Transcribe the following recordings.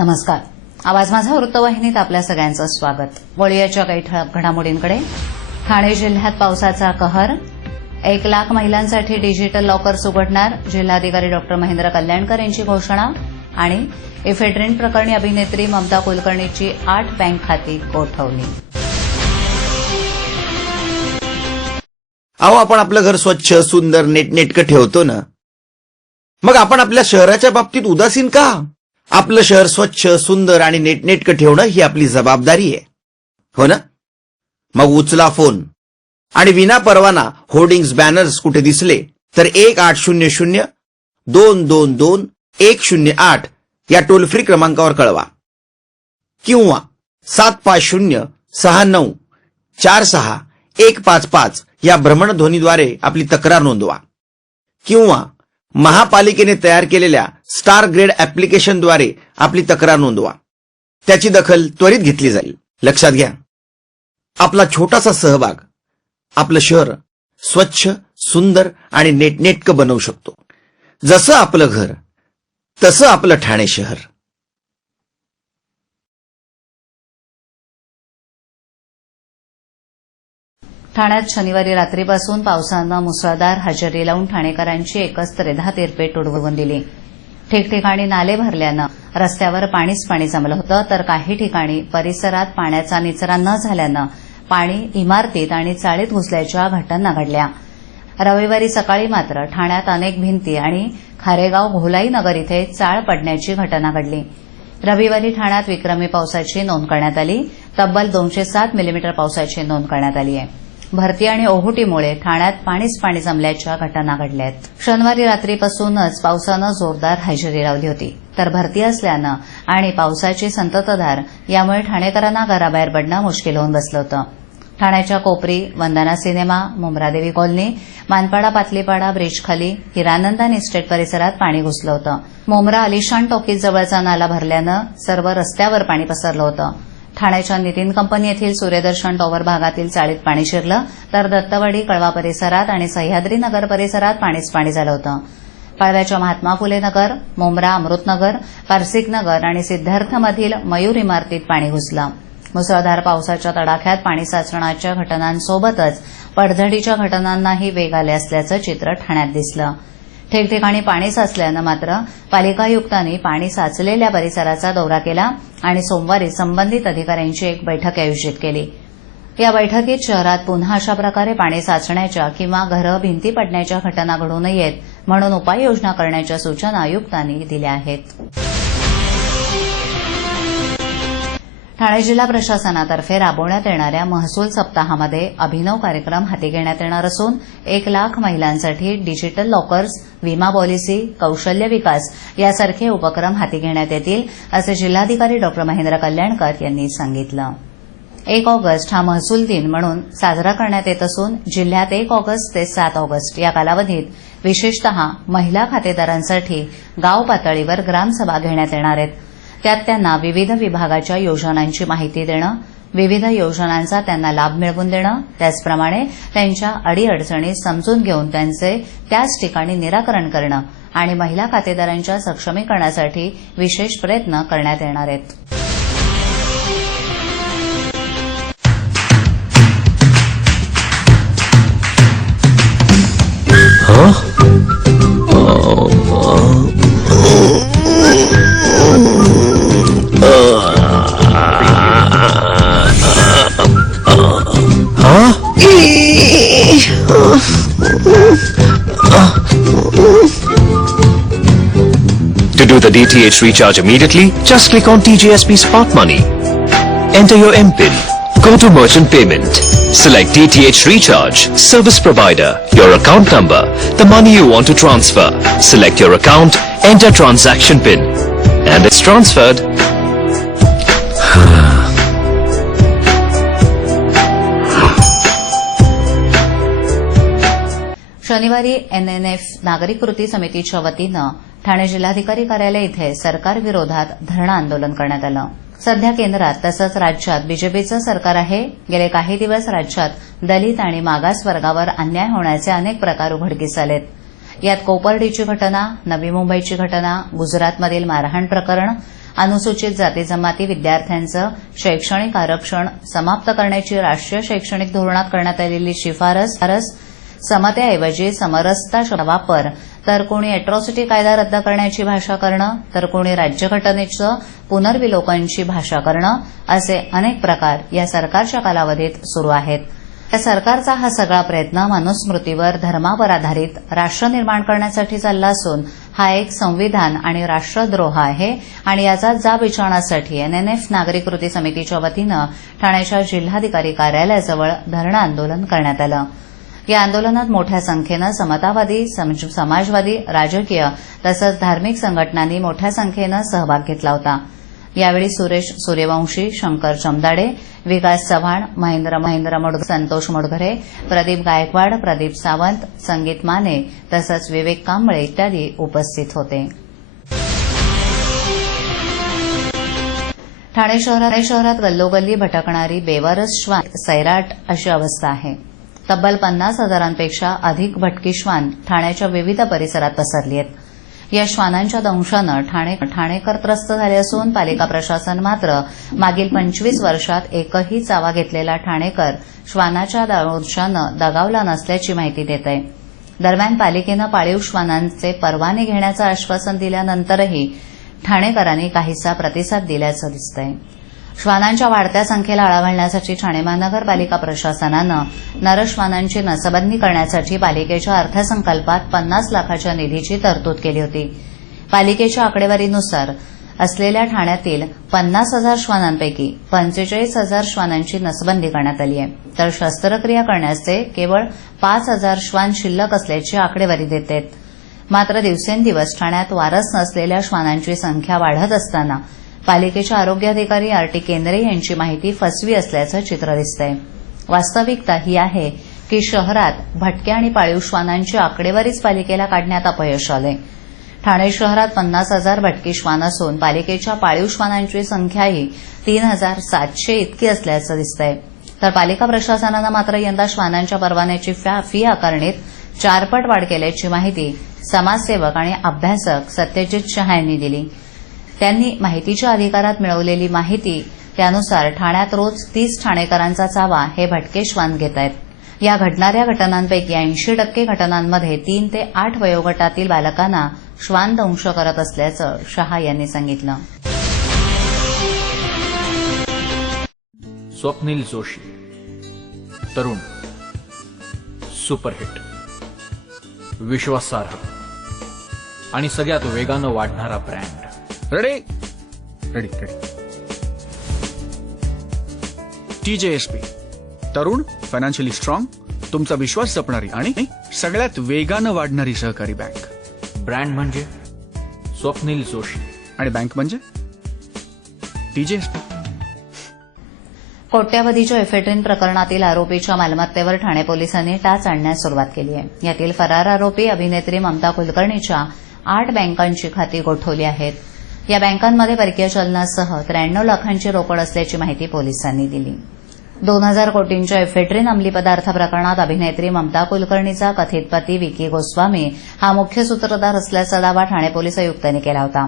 नमस्कार. आवाज माझा वृत्तवाहिनीत आपल्या सगळ्यांचं स्वागत. वळूयाच्या काही ठळक घडामोडींकडे. ठाणे जिल्ह्यात पावसाचा कहर. 1,00,000 महिलांसाठी डिजिटल लॉकर्स उघडणार, जिल्हाधिकारी डॉ. महेंद्र कल्याणकर यांची घोषणा. आणि इफेड्रिन प्रकरणी अभिनेत्री ममता कुलकर्णीची 8 बँक खाती गोठवली. अहो, आपण आपलं घर स्वच्छ, सुंदर, नीटनेटकं ठेवतो ना, मग आपण आपल्या शहराच्या बाबतीत उदासीन का? आपलं शहर स्वच्छ, सुंदर आणि नीटनेटकं ठेवणं ही आपली जबाबदारी आहे, हो ना? मग उचला फोन आणि विना परवाना होर्डिंग्स, बॅनर्स कुठे दिसले तर 1800-222-108 या टोल फ्री क्रमांकावर कळवा किंवा 75069464155 या भ्रमणध्वनीद्वारे आपली तक्रार नोंदवा किंवा महापालिकेने तयार केलेल्या स्टार ग्रेड ऍप्लिकेशनद्वारे आपली तक्रार नोंदवा. त्याची दखल त्वरित घेतली जाईल. लक्षात घ्या, आपला छोटासा सहभाग आपलं शहर स्वच्छ, सुंदर आणि नीटनेटकं बनवू शकतो. जसं आपलं घर तसं आपलं ठाणे शहर. ठाण्यात शनिवारी रात्रीपासून पावसानं मुसळधार हजेरी लावून ठाणेकरांची एकच त्रेधा तिरपेट उडवून दिली. ठिकठिकाणी नाले भरल्यानं रस्त्यावर पाणी जमलं होतं, तर काही ठिकाणी परिसरात पाण्याचा निचरा न झाल्यानं पाणी इमारतीत आणि चाळीत घुसल्याच्या घटना घडल्या. रविवारी सकाळी मात्र ठाण्यात अनेक भिंती आणि खारेगाव घोलाई नगर इथे चाळ पडण्याची घटना घडली. रविवारी ठाण्यात विक्रमी पावसाची नोंद करण्यात आली. तब्बल 207 मिलीमीटर पावसाची नोंद करण्यात आली आहे. भरती आणि ओहोटीमुळे ठाण्यात पाणी जमल्याच्या घटना घडल्या आहेत. शनिवारी रात्रीपासूनच पावसानं जोरदार हजेरी लावली होती, तर भरती असल्यानं आणि पावसाची संततधार यामुळे ठाणेकरांना घराबाहेर पडणं मुश्किल होऊन बसलं होतं. ठाण्याच्या कोपरी, वंदना cinema, मुंब्रादेवी colony, Manpada, Patlipada, ब्रिजखाली, हिरानंदन estate परिसरात पाणी घुसलं होतं. मुंब्रा अलिशान टॉकीज जवळचा नाला भरल्यानं सर्व रस्त्यावर पाणी पसरलं होतं. ठाण्याच्या नितीन कंपनी येथील सूर्यदर्शन टॉवर भागातील चाळीत पाणी शिरलं, तर दत्तवाडी, कळवा परिसरात आणि सह्याद्री नगर परिसरात पाणी झालं होतं. कळव्याच्या महात्मा फुले नगर, मुंब्रा अमृतनगर, पारसिक नगर आणि सिद्धार्थमधील मयूर इमारतीत पाणी घुसलं. मुसळधार पावसाच्या तडाख्यात पाणी साचण्याच्या घटनांसोबतच पडझडीच्या घटनांनाही वेग आले असल्याचं चित्र ठाण्यात दिसलं. ठिकठिकाणी पाणी साचल्यानं मात्र पालिका आयुक्तांनी पाणी साचलेल्या परिसराचा दौरा केला आणि सोमवारी संबंधित अधिकाऱ्यांची एक बैठक आयोजित केली. या बैठकीत शहरात पुन्हा अशा प्रकारे पाणी साचण्याच्या किंवा घरं, भिंती पडण्याच्या घटना घडू नयेत म्हणून उपाययोजना करण्याच्या सूचना आयुक्तांनी दिल्या आहेत. ठाणे जिल्हा प्रशासनातर्फे राबवण्यात येणाऱ्या महसूल सप्ताहामध्ये अभिनव कार्यक्रम हाती घेण्यात येणार असून 1,00,000 महिलांसाठी डिजिटल लॉकर्स, विमा पॉलिसी, कौशल्य विकास यासारखे उपक्रम हाती घेण्यात येतील, असे जिल्हाधिकारी डॉ. महेंद्र कल्याणकर यांनी सांगितलं. 1 ऑगस्ट हा महसूल दिन म्हणून साजरा करण्यात येत असून जिल्ह्यात 1 ऑगस्ट ते 7 ऑगस्ट या कालावधीत विशेषतः महिला खातेदारांसाठी गाव पातळीवर ग्रामसभा घेण्यात येणार आहेत. त्यात त्यांना विविध विभागाच्या योजनांची माहिती देणं, विविध योजनांचा त्यांना लाभ मिळवून देणं, त्याचप्रमाणे त्यांच्या अडीअडचणी समजून घेऊन त्यांचे त्याच ठिकाणी निराकरण करणं आणि महिला खातेदारांच्या सक्षमीकरणासाठी विशेष प्रयत्न करण्यात येणार आहेत. To do the DTH recharge immediately, just click on TJSP Smart Money. Enter your MPIN. Go to Merchant Payment. Select DTH Recharge, Service Provider, your account number, the money you want to transfer. Select your account, enter transaction PIN, and it's transferred. शनिवारी NNF नागरिक कृती समितीच्या वतीनं ठाणे जिल्हाधिकारी कार्यालय इथे सरकार विरोधात धरणं आंदोलन करण्यात आलं. सध्या केंद्रात तसंच राज्यात बीजेपीचं सरकार आहे. गेले काही दिवस राज्यात दलित आणि मागास वर्गावर अन्याय होण्याचे अनेक प्रकार उघडकीस आलेत. यात कोपर्डीची घटना, नवी मुंबईची घटना, गुजरातमधील मारहाण प्रकरण अनुसूचित जाती जमाती विद्यार्थ्यांचं शैक्षणिक आरक्षण समाप्त करण्याची राष्ट्रीय शैक्षणिक धोरणात करण्यात आलेली शिफारस समतेऐवजी समरसता वापर, तर कोणी अॅट्रॉसिटी कायदा रद्द करण्याची भाषा करणं, तर कोणी राज्यघटनेचं पुनर्विलोकनची भाषा करणं, असे अनेक प्रकार या सरकारच्या कालावधीत सुरू आहेत. या सरकारचा हा सगळा प्रयत्न मनुस्मृतीवर, धर्मावर आधारित राष्ट्र निर्माण करण्यासाठी चालला असून हा एक संविधान आणि राष्ट्रद्रोह आहे आणि याचा जाब विचारण्यासाठी एनएनएफ नागरिक कृती समितीच्या वतीनं ठाण्याच्या जिल्हाधिकारी कार्यालयाजवळ धरणं आंदोलन करण्यात आलं. या आंदोलनात मोठ्या संख्येनं समतावादी, समाजवादी, राजकीय तसंच धार्मिक संघटनांनी मोठ्या संख्येनं सहभाग घेतला होता. यावेळी सुरेश सूर्यवंशी, शंकर चमदाडे, विकास चव्हाण, महेंद्र मोडगरे, संतोष मोडगरे, प्रदीप गायकवाड, प्रदीप सावंत, संगीत माने तसंच विवेक कांबळे इत्यादी उपस्थित होते. ठाणे शहरात गल्लोगल्ली भटकणारी बेवारस श्वान सैराट अशी अवस्था आहे. तब्बल 50,000पेक्षा अधिक भटकी श्वान ठाण्याच्या विविध परिसरात पसरली आहेत. या श्वानांच्या दंशानं ठाणेकर त्रस्त झाले असून पालिका प्रशासन मात्र मागील 25 वर्षात एकही चावा घेतलेला ठाणेकर श्वानाच्या दंशानं दगावला नसल्याची माहिती देत आहे. दरम्यान पालिकेनं पाळीव श्वानांचे परवाने घेण्याचं आश्वासन दिल्यानंतरही ठाणेकरांनी काहीसा प्रतिसाद दिल्याचं दिसतंय. श्वानांच्या वाढत्या संख्येला आळा घालण्यासाठी ठाणे महानगरपालिका प्रशासनानं नरश्वानांची नसबंदी करण्यासाठी पालिकेच्या अर्थसंकल्पात 50 लाखाच्या निधीची तरतूद केली होती. पालिकेच्या आकडेवारीनुसार असलेल्या ठाण्यातील 50,000 श्वानांपैकी 45,000 श्वानांची नसबंदी करण्यात आली आहे, तर शस्त्रक्रिया करण्याचे केवळ 5,000 श्वान शिल्लक असल्याची आकडेवारी देतात. मात्र दिवसेंदिवस ठाण्यात वारस नसलेल्या श्वानांची संख्या वाढत असताना पालिकेच्या आरोग्याधिकारी आर.टी. केंद्रे यांची माहिती फसवी असल्याचं चित्र दिसतंय. वास्तविकता ही आहे की शहरात भटक्या आणि पाळीव श्वानांची आकडेवारीच पालिकेला काढण्यात अपयश आलंय. ठाणे शहरात 50,000 भटकी श्वान असून पालिकेच्या पाळीव श्वानांची संख्याही 3,700 इतकी असल्याचं दिसतंय. तर पालिका प्रशासनानं मात्र यंदा श्वानांच्या परवान्याची फी आकारणीत 4 पट वाढ केल्याची माहिती समाजसेवक आणि अभ्यासक सत्यजित शहा यांनी दिली. त्यांनी माहितीच्या अधिकारात मिळवलेली माहिती त्यानुसार ठाण्यात रोज 30 ठाणेकरांचा चावा हे भटके श्वान घेत आहेत. या घडणाऱ्या घटनांपैकी 80% घटनांमध्ये 3 ते 8 वयोगटातील बालकांना श्वान दंश करत असल्याचं शहा यांनी सांगितलं. स्वप्नील जोशी, तरुण, सुपरहिट, विश्वासार्ह आणि सगळ्यात वेगानं वाढणारा ब्रँड. रेडी. TJSP, तरुण, फायनान्शियली स्ट्रॉंग, तुमचा विश्वास जपणारी आणि सगळ्यात वेगानं वाढणारी सहकारी बँक. ब्रँड म्हणजे स्वप्नील जोशी आणि बँक म्हणजे TJSP. कोट्यावधीच्या एफेड्रीन प्रकरणातील आरोपीच्या मालमत्तेवर ठाणे पोलिसांनी टाच आणण्यास सुरुवात केली आहे. यातील फरार आरोपी अभिनेत्री ममता कुलकर्णीच्या 8 बँकांची खाती गोठवली आहेत. या बँकांमध्ये परकीय चलनासह 93 लाखांची रोकड असल्याची माहिती पोलिसांनी दिली. 2,000 कोटींच्या एफेड्रीन अंमली पदार्थ प्रकरणात अभिनेत्री ममता कुलकर्णीचा कथित पती विकी गोस्वामी हा मुख्य सूत्रधार असल्याचा दावा ठाणे पोलीस आयुक्तांनी केला होता.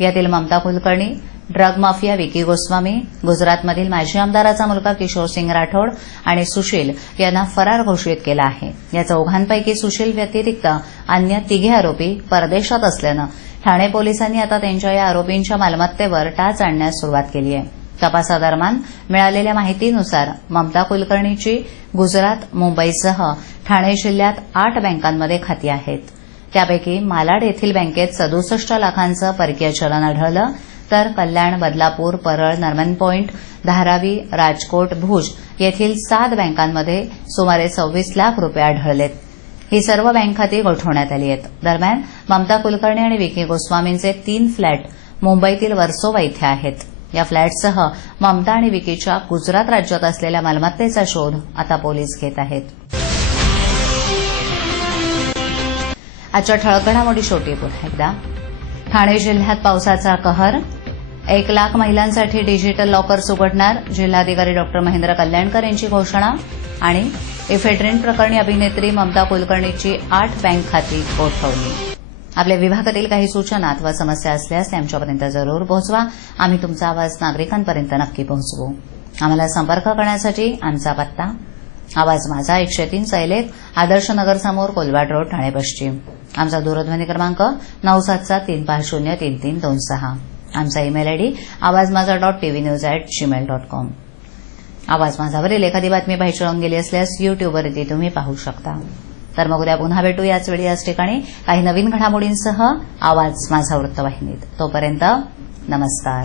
यातील ममता कुलकर्णी, ड्रग माफिया विकी गोस्वामी, गुजरातमधील माजी आमदाराचा मुलगा किशोर सिंग राठोड आणि सुशील यांना फरार घोषित केलं आहे. या चौघांपैकी सुशील व्यतिरिक्त अन्य 3 आरोपी परदेशात असल्यानं ठाणे पोलिसांनी आता त्यांच्या या आरोपींच्या मालमत्तेवर टाच आणण्यास सुरुवात केली आहे. तपासादरम्यान मिळालेल्या माहितीनुसार ममता कुलकर्णीची गुजरात, मुंबईसह ठाणे जिल्ह्यात 8 बँकांमध्ये खाती आहेत. त्यापैकी मालाड येथील बँकेत 67 लाखांचं परकीय चलन आढळलं, तर कल्याण, बदलापूर, परळ, नरमन पॉइंट, धारावी, राजकोट, भुज येथील 7 बँकांमध्ये सुमारे 26 लाख रुपये आढळलेत. ही सर्व बँक खाती गोठवण्यात आली आहेत. दरम्यान ममता कुलकर्णी आणि विकी गोस्वामींचे 3 फ्लॅट मुंबईतील वर्सोवा इथे आहेत. या फ्लॅटसह ममता आणि विकीच्या गुजरात राज्यात असलेल्या मालमत्तेचा शोध आता पोलीस घेत आहेत. आजच्या ठळक घडामोडी शेवटी पुन्हा एकदा. ठाणे जिल्ह्यात पावसाचा कहर. 1 लाख महिलांसाठी डिजिटल लॉकर्स उघडणार, जिल्हाधिकारी डॉ. महेंद्र कल्याणकर यांची घोषणा. आणि इफेड्रीन प्रकरणी अभिनेत्री ममता कुलकर्णीची 8 बँक खाती गोठवली. आपल्या विभागातील काही सूचना अथवा समस्या असल्यास ते आमच्यापर्यंत जरूर पोहोचवा. आम्ही तुमचा आवाज नागरिकांपर्यंत नक्की पोहोचवू. आम्हाला संपर्क करण्यासाठी आमचा पत्ता आवाज माझा 103 सैलेख आदर्श नगर समोर कोलवाड रोड ठाणे पश्चिम. आमचा दूरध्वनी क्रमांक 97735033326. आमचा ईमेल आयडी awazmaza.tvnews@gmail.com. आवाज माझावरील एखादी बातमी पाहिजे राहून गेली असल्यास युट्यूबवरती तुम्ही पाहू शकता. तर मग उद्या पुन्हा भेटू याच वेळी याच ठिकाणी काही नवीन घडामोडींसह आवाज माझा वृत्तवाहिनीत. तोपर्यंत नमस्कार.